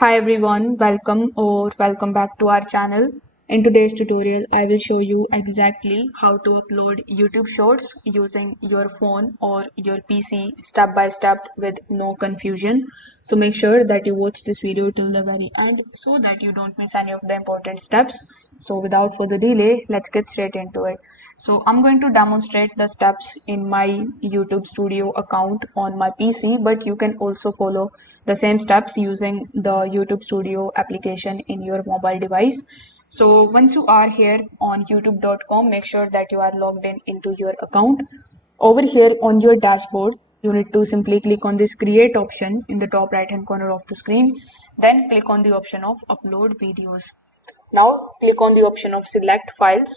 Hi everyone, welcome back to our channel. In today's tutorial, I will show you exactly how to upload YouTube Shorts using your phone or your PC step by step with no confusion. So make sure that you watch this video till the very end so that you don't miss any of the important steps. So without further delay, let's get straight into it. So I'm going to demonstrate the steps in my YouTube Studio account on my PC, but you can also follow the same steps using the YouTube Studio application in your mobile device. So once you are here on youtube.com, make sure that you are logged in into your account. Over here on your dashboard, you need to simply click on this create option in the top right hand corner of the screen. Then click on the option of upload videos. Now click on the option of select files.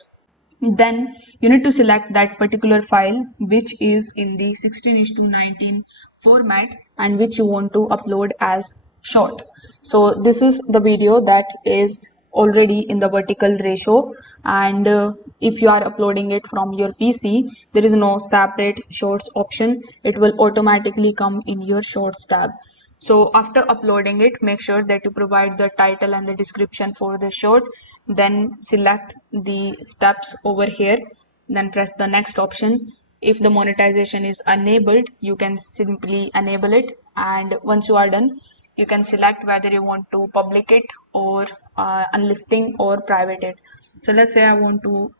Then you need to select that particular file which is in the 16:19 format and which you want to upload as short. So this is the video that is already in the vertical ratio, and if you are uploading it from your PC, there is no separate shorts option. It will automatically come in your shorts tab. So after uploading it, make sure that you provide the title and the description for the short. Then select the steps over here. Then press the next option. If the monetization is enabled, you can simply enable it. And once you are done, you can select whether you want to public it or unlisting or private it. So let's say I want to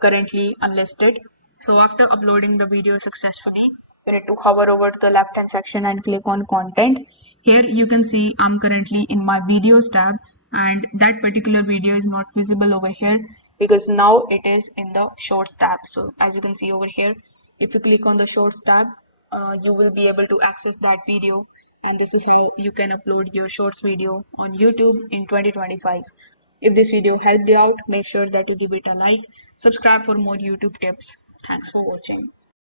currently unlist it. So after uploading the video successfully, you need to hover over to the left hand section and click on content. Here you can see I'm currently in my videos tab, and that particular video is not visible over here because now it is in the shorts tab. So as you can see over here, if you click on the shorts tab, you will be able to access that video, and this is how you can upload your shorts video on YouTube in 2025. If this video helped you out, make sure that you give it a like, subscribe for more YouTube tips. Thanks for watching.